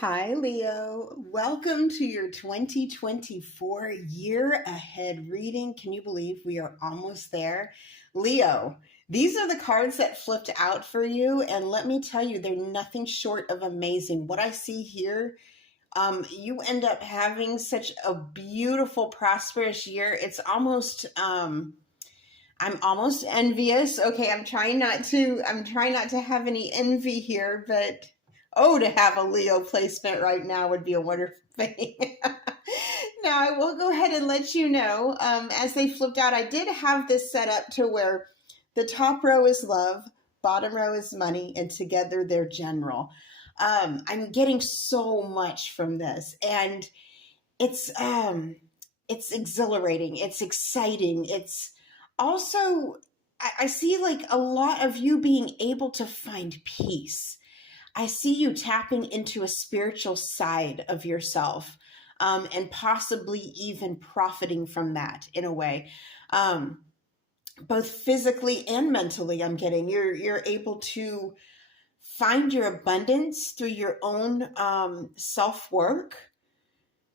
Hi, Leo. Welcome to your 2024 year ahead reading. Can you believe we are almost there? Leo, these are the cards that flipped out for you. And let me tell you, they're nothing short of amazing. What I see here, you end up having such a beautiful, prosperous year. I'm almost envious. Okay, I'm trying not to have any envy here, but oh, to have a Leo placement right now would be a wonderful thing. Now, I will go ahead and let you know, as they flipped out, I did have this set up to where the top row is love, bottom row is money, and together they're general. I'm getting so much from this, and it's um it's exhilarating, it's exciting, it's also I see like a lot of you being able to find peace. I see you tapping into a spiritual side of yourself, and possibly even profiting from that in a way, um, both physically and mentally. I'm getting you're able to find your abundance through your own self work,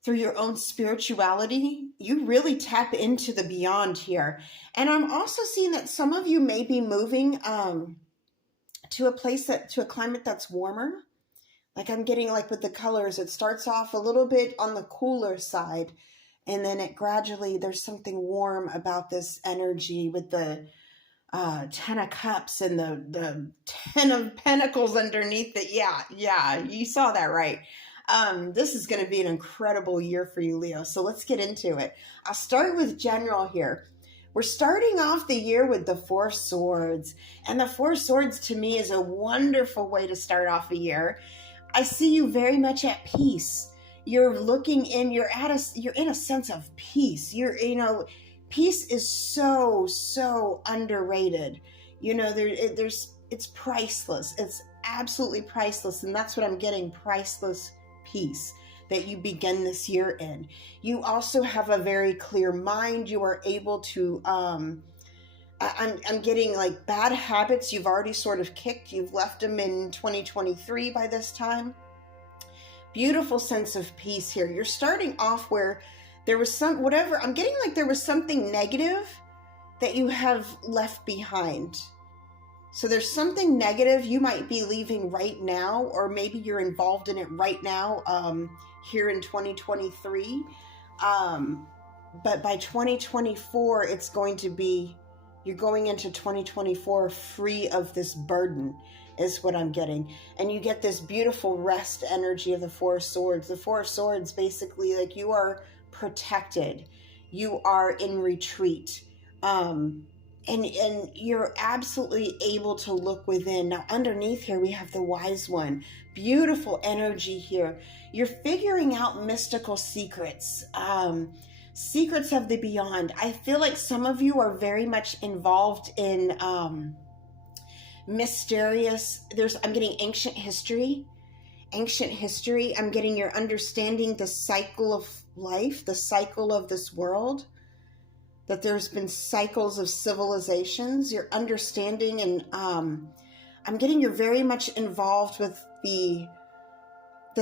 through your own spirituality. You really tap into the beyond here. And I'm also seeing that some of you may be moving to a climate that's warmer. Like I'm getting like with the colors, it starts off a little bit on the cooler side, and then it gradually, there's something warm about this energy with the Ten of Cups and the Ten of Pentacles underneath it. Yeah, you saw that right. This is going to be an incredible year for you, Leo. So let's get into it. I'll start with general here. We're starting off the year with the Four Swords. And the Four Swords to me is a wonderful way to start off a year. I see you very much at peace. You're in a sense of peace. Peace is so underrated. It's priceless. It's absolutely priceless. And that's what I'm getting, priceless peace that you begin this year in. You also have a very clear mind. You are able to, I'm getting like bad habits you've already sort of kicked. You've left them in 2023 by this time. Beautiful sense of peace here. You're starting off where there was I'm getting like there was something negative that you have left behind. So there's something negative you might be leaving right now, or maybe you're involved in it right now, here in 2023. But by 2024, you're going into 2024 free of this burden, is what I'm getting. And you get this beautiful rest energy of the Four Swords. The Four Swords, basically, like you are protected. You are in retreat. And you're absolutely able to look within. Now, underneath here, we have the Wise One. Beautiful energy here. You're figuring out mystical secrets, secrets of the beyond. I feel like some of you are very much involved in I'm getting ancient history. I'm getting you're understanding the cycle of life, the cycle of this world, that there's been cycles of civilizations. You're understanding, and I'm getting you're very much involved with the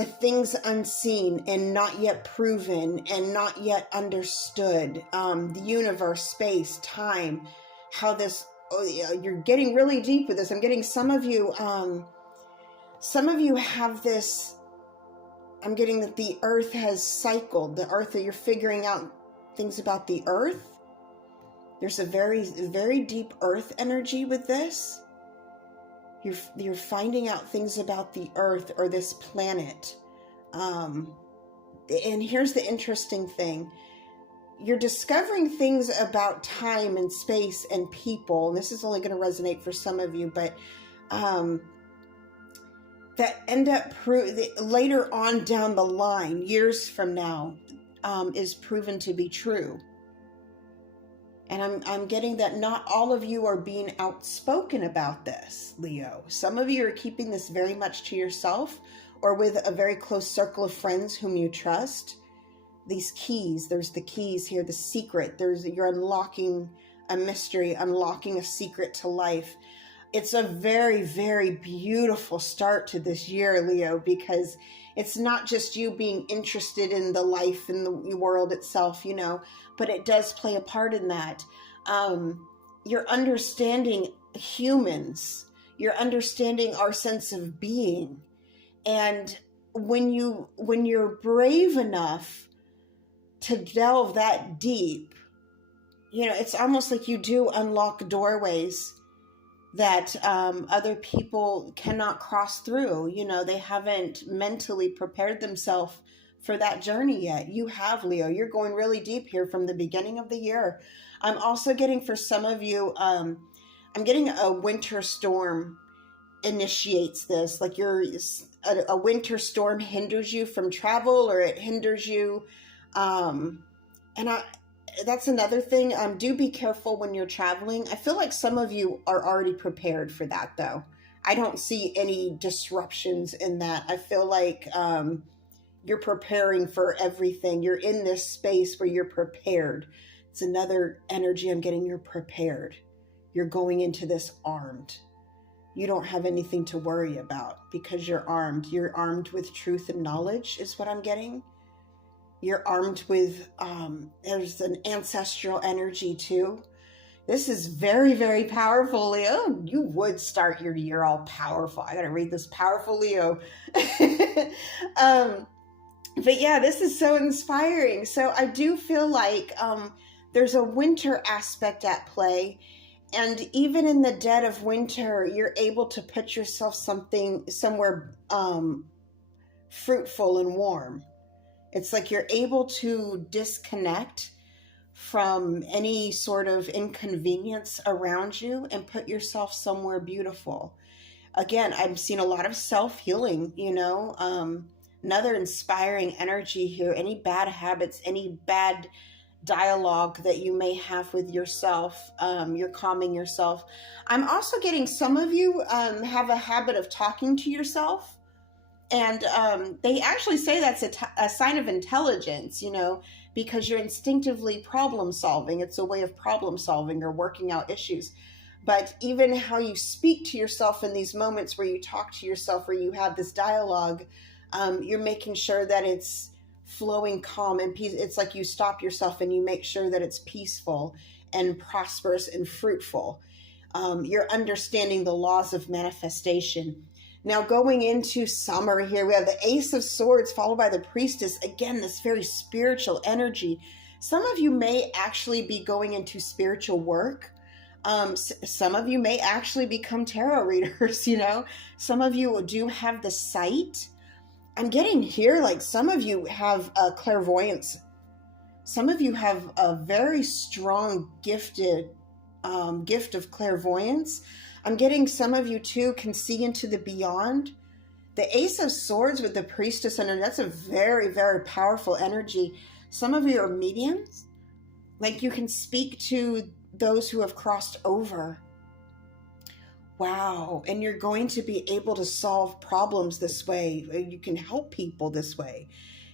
things unseen and not yet proven and not yet understood. The universe, space, time, how this, you're getting really deep with this. I'm getting some of you have this, I'm getting that the earth has cycled, the earth, that you're figuring out things about the earth. There's a very, very deep earth energy with this. You're finding out things about the earth or this planet. And here's the interesting thing. You're discovering things about time and space and people. And this is only going to resonate for some of you, but that end up later on down the line, years from now, is proven to be true. And I'm getting that not all of you are being outspoken about this, Leo. Some of you are keeping this very much to yourself, or with a very close circle of friends whom you trust. These keys, there's the keys here, the secret. You're unlocking a mystery, unlocking a secret to life. it's a very, very beautiful start to this year, Leo, because it's not just you being interested in the life and the world itself, but it does play a part in that. You're understanding humans, you're understanding our sense of being. And when you're brave enough to delve that deep, it's almost like you do unlock doorways that other people cannot cross through. They haven't mentally prepared themselves for that journey yet. You have, Leo. You're going really deep here from the beginning of the year. I'm also getting, for some of you, I'm getting a winter storm initiates this. Like a winter storm hinders you from travel, or it hinders you. That's another thing. Do be careful when you're traveling. I feel like some of you are already prepared for that, though. I don't see any disruptions in that. I feel like you're preparing for everything. You're in this space where you're prepared. It's another energy I'm getting. You're prepared. You're going into this armed. You don't have anything to worry about because you're armed. You're armed with truth and knowledge is what I'm getting. You're armed with, there's an ancestral energy too. This is very, very powerful, Leo. You would start your year all powerful. I got to read this powerful Leo. But yeah, this is so inspiring. So I do feel like there's a winter aspect at play. And even in the dead of winter, you're able to put yourself somewhere fruitful and warm. It's like you're able to disconnect from any sort of inconvenience around you and put yourself somewhere beautiful. Again, I'm seeing a lot of self-healing, another inspiring energy here. Any bad habits, any bad dialogue that you may have with yourself, you're calming yourself. I'm also getting some of you have a habit of talking to yourself. And they actually say that's a sign of intelligence, because you're instinctively problem solving. It's a way of problem solving or working out issues. But even how you speak to yourself in these moments where you talk to yourself, where you have this dialogue, you're making sure that it's flowing calm and peace. It's like you stop yourself and you make sure that it's peaceful and prosperous and fruitful. You're understanding the laws of manifestation. Now, going into summer here, we have the Ace of Swords followed by the Priestess. Again, this very spiritual energy. Some of you may actually be going into spiritual work. Some of you may actually become tarot readers, Some of you do have the sight. I'm getting here, like some of you have clairvoyance. Some of you have a very strong gift of clairvoyance. I'm getting some of you too can see into the beyond. The Ace of Swords with the Priestess under, that's a very, very powerful energy. Some of you are mediums. Like you can speak to those who have crossed over. Wow. And you're going to be able to solve problems this way. You can help people this way.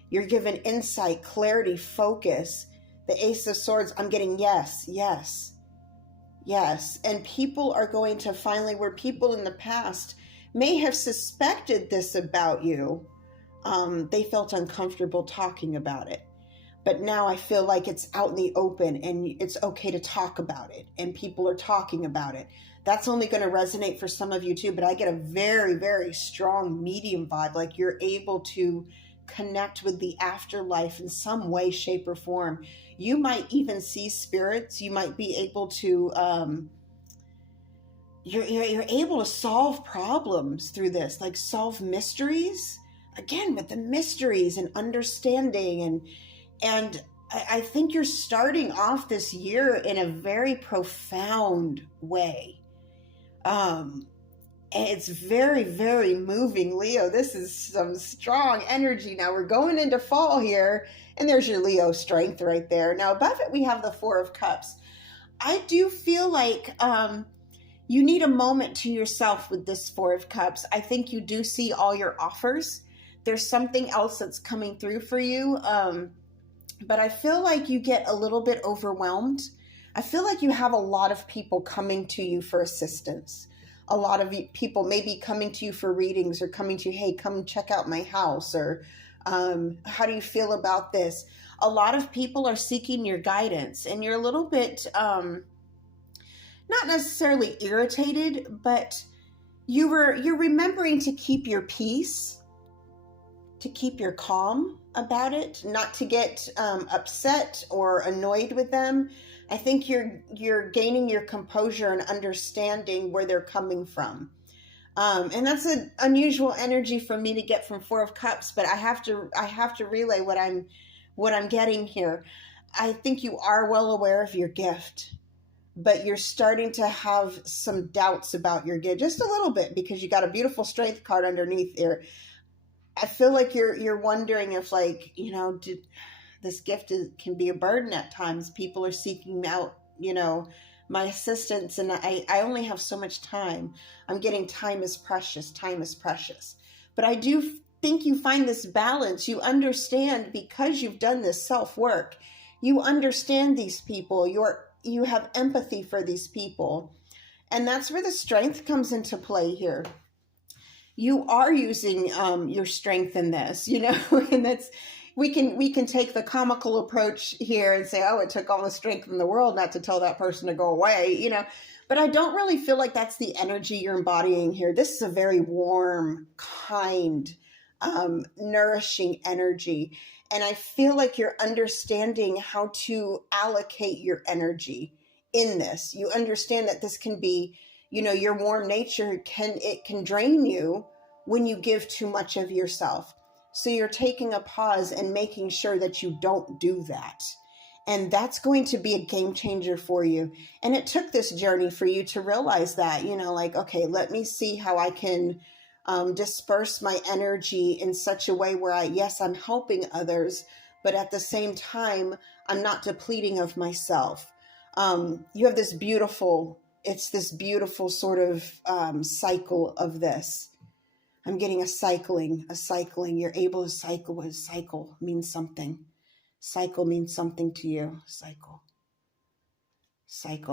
You're given insight, clarity, focus. The Ace of Swords, I'm getting yes, yes. Yes, and people are going to finally, where people in the past may have suspected this about you, they felt uncomfortable talking about it. But now I feel like it's out in the open and it's okay to talk about it and people are talking about it. That's only going to resonate for some of you too, but I get a very, very strong medium vibe, like you're able to connect with the afterlife in some way, shape, or form. You might even see spirits. You might be able to, you're able to solve problems through this, like solve mysteries. Again, with the mysteries and understanding, and I think you're starting off this year in a very profound way. And it's very, very moving, Leo. This is some strong energy. Now we're going into fall here, and there's your Leo strength right there. Now above it, we have the Four of Cups. I do feel like you need a moment to yourself with this Four of Cups. I think you do see all your offers. There's something else that's coming through for you. But I feel like you get a little bit overwhelmed. I feel like you have a lot of people coming to you for assistance. a lot of people maybe coming to you for readings or coming to you, hey, come check out my house, or how do you feel about this? A lot of people are seeking your guidance, and you're a little bit not necessarily irritated, but you're remembering to keep your peace, to keep your calm about it, not to get upset or annoyed with them. I think you're gaining your composure and understanding where they're coming from. And that's an unusual energy for me to get from Four of Cups, but I have to relay what I'm getting here. I think you are well aware of your gift, but you're starting to have some doubts about your gift, just a little bit, because you got a beautiful strength card underneath there. I feel like you're wondering if, like, this gift can be a burden at times. People are seeking out, my assistance, and I only have so much time. I'm getting time is precious. Time is precious. But I do think you find this balance. You understand, because you've done this self-work. You understand these people. You have empathy for these people. And that's where the strength comes into play here. You are using your strength in this, and that's, we can take the comical approach here and say, oh, it took all the strength in the world not to tell that person to go away, but I don't really feel like that's the energy you're embodying here. This is a very warm, kind, nourishing energy. And I feel like you're understanding how to allocate your energy in this. You understand that this can be, your warm nature can drain you when you give too much of yourself. So you're taking a pause and making sure that you don't do that. And that's going to be a game changer for you. And it took this journey for you to realize that, like, okay, let me see how I can disperse my energy in such a way where I'm helping others, but at the same time, I'm not depleting of myself. You have this beautiful sort of cycle of this. I'm getting a cycling. You're able to cycle. What does cycle means? Something. Cycle means something to you. Cycle.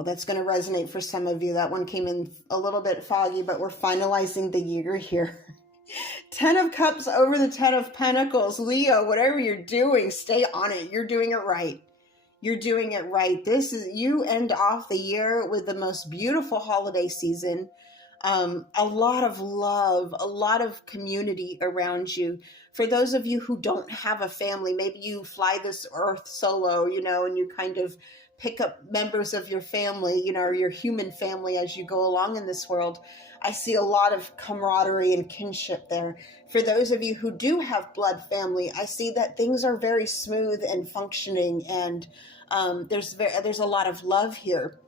That's going to resonate for some of you. That one came in a little bit foggy, but we're finalizing the year here. 10 of Cups over the 10 of Pentacles. Leo, whatever you're doing, stay on it. You're doing it right. You're doing it right. You end off the year with the most beautiful holiday season. A lot of love, a lot of community around you. For those of you who don't have a family, maybe you fly this earth solo, and you kind of pick up members of your family, or your human family as you go along in this world. I see a lot of camaraderie and kinship there. For those of you who do have blood family, I see that things are very smooth and functioning, and there's a lot of love here.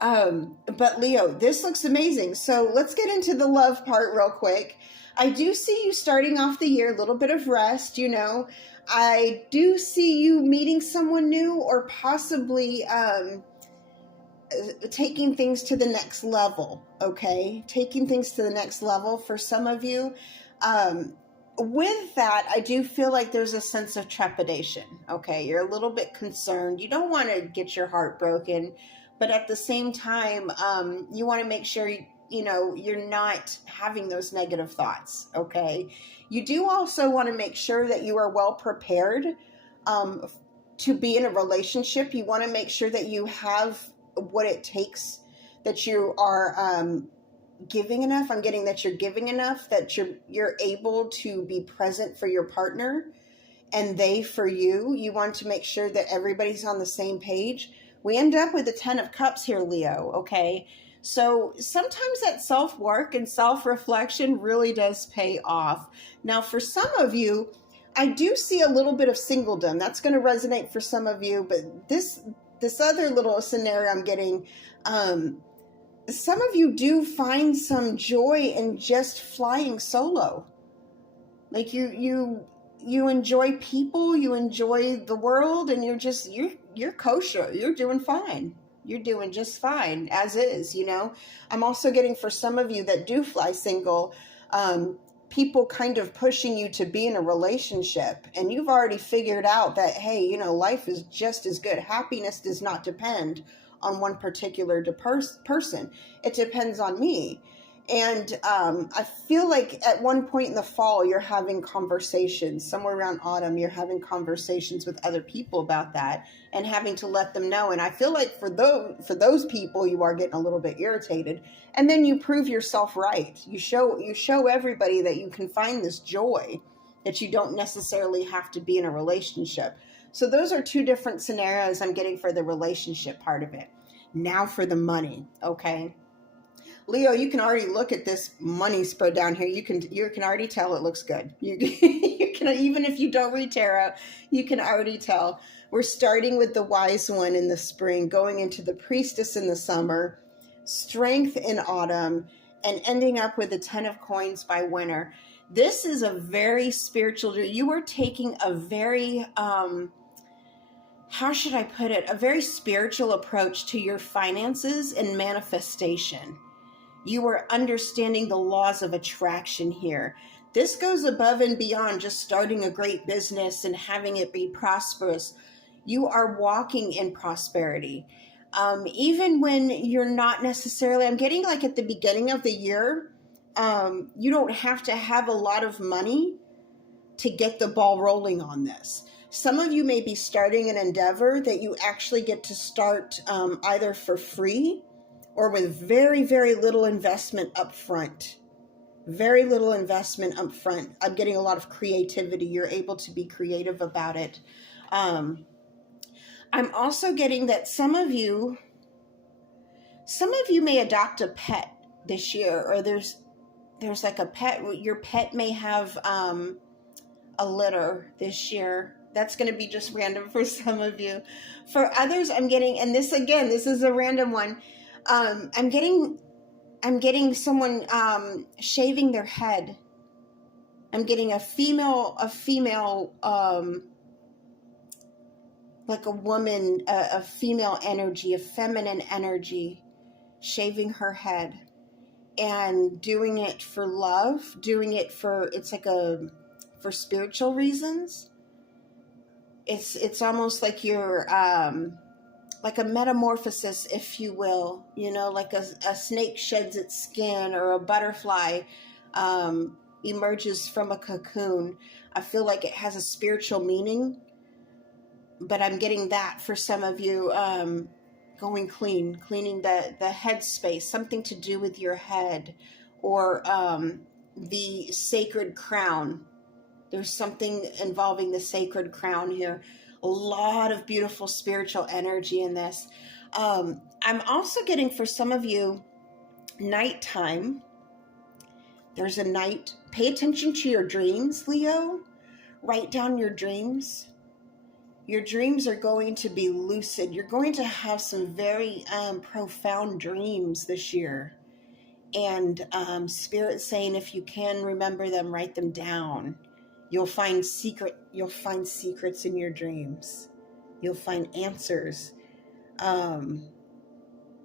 But Leo, this looks amazing. So let's get into the love part real quick. I do see you starting off the year, a little bit of rest, I do see you meeting someone new, or possibly taking things to the next level, okay? Taking things to the next level for some of you. With that, I do feel like there's a sense of trepidation, okay? You're a little bit concerned. You don't want to get your heart broken, but at the same time, you want to make sure, you're not having those negative thoughts, okay? You do also want to make sure that you are well prepared to be in a relationship. You want to make sure that you have what it takes, that you are giving enough. I'm getting that you're giving enough, that you're able to be present for your partner and they for you. You want to make sure that everybody's on the same page. We end up with the 10 of Cups here, Leo, okay? So sometimes that self-work and self-reflection really does pay off. Now, for some of you, I do see a little bit of singledom. That's going to resonate for some of you, but this other little scenario I'm getting, some of you do find some joy in just flying solo. Like you enjoy people, you enjoy the world, and you're kosher. You're doing fine. You're doing just fine as is, I'm also getting, for some of you that do fly single, people kind of pushing you to be in a relationship, and you've already figured out that, hey, life is just as good. Happiness does not depend on one particular person. It depends on me. And I feel like at one point in the fall, you're having conversations, somewhere around autumn, you're having conversations with other people about that and having to let them know. And I feel like for those people, you are getting a little bit irritated. And then you prove yourself right. You show everybody that you can find this joy, that you don't necessarily have to be in a relationship. So those are two different scenarios I'm getting for the relationship part of it. Now for the money, okay? Leo, you can already look at this money spread down here. You can already tell it looks good. You can, even if you don't read tarot, you can already tell. We're starting with the wise one in the spring, going into the priestess in the summer, strength in autumn, and ending up with the 10 of coins by winter. This is a very spiritual, you are taking a very, how should I put it? A very spiritual approach to your finances and manifestation. You are understanding the laws of attraction here. This goes above and beyond just starting a great business and having it be prosperous. You are walking in prosperity. Even when you're not necessarily, I'm getting like at the beginning of the year, you don't have to have a lot of money to get the ball rolling on this. Some of you may be starting an endeavor that you actually get to start either for free or with very, very little investment up front. Very little investment up front. I'm getting a lot of creativity. You're able to be creative about it. I'm also getting that some of you may adopt a pet this year, or there's like a pet. Your pet may have a litter this year. That's going to be just random for some of you. For others, I'm getting, and this again, this is a random one. I'm getting someone shaving their head. I'm getting a female, like a woman, a female energy, a feminine energy, shaving her head and doing it for love, doing it for, it's like for spiritual reasons. It's almost like you're, like a metamorphosis, if you will, like a snake sheds its skin or a butterfly emerges from a cocoon. I feel like it has a spiritual meaning, but I'm getting that for some of you, cleaning the head space, something to do with your head, or the sacred crown. There's something involving the sacred crown here. A lot of beautiful spiritual energy in this. I'm also getting for some of you nighttime. There's a night. Pay attention to your dreams, Leo. Write down your dreams. Your dreams are going to be lucid. You're going to have some very profound dreams this year. And Spirit saying, if you can remember them, write them down. You'll find secrets in your dreams. You'll find answers. Isn't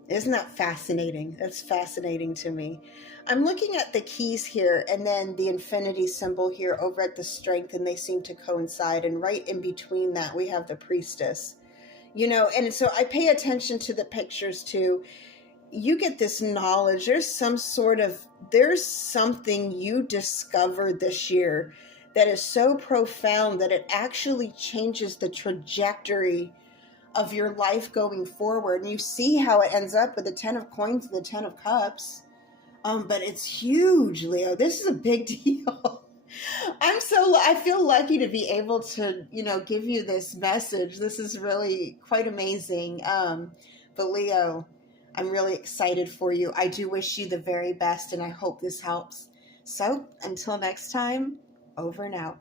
that fascinating? That's fascinating to me. I'm looking at the keys here and then the infinity symbol here over at the strength, and they seem to coincide. And right in between that, we have the priestess. And so I pay attention to the pictures too. You get this knowledge. There's something you discovered this year that is so profound that it actually changes the trajectory of your life going forward. And you see how it ends up with the 10 of coins and the 10 of cups. But it's huge, Leo. This is a big deal. I feel lucky to be able to, give you this message. This is really quite amazing. But Leo, I'm really excited for you. I do wish you the very best, and I hope this helps. So until next time, over and out.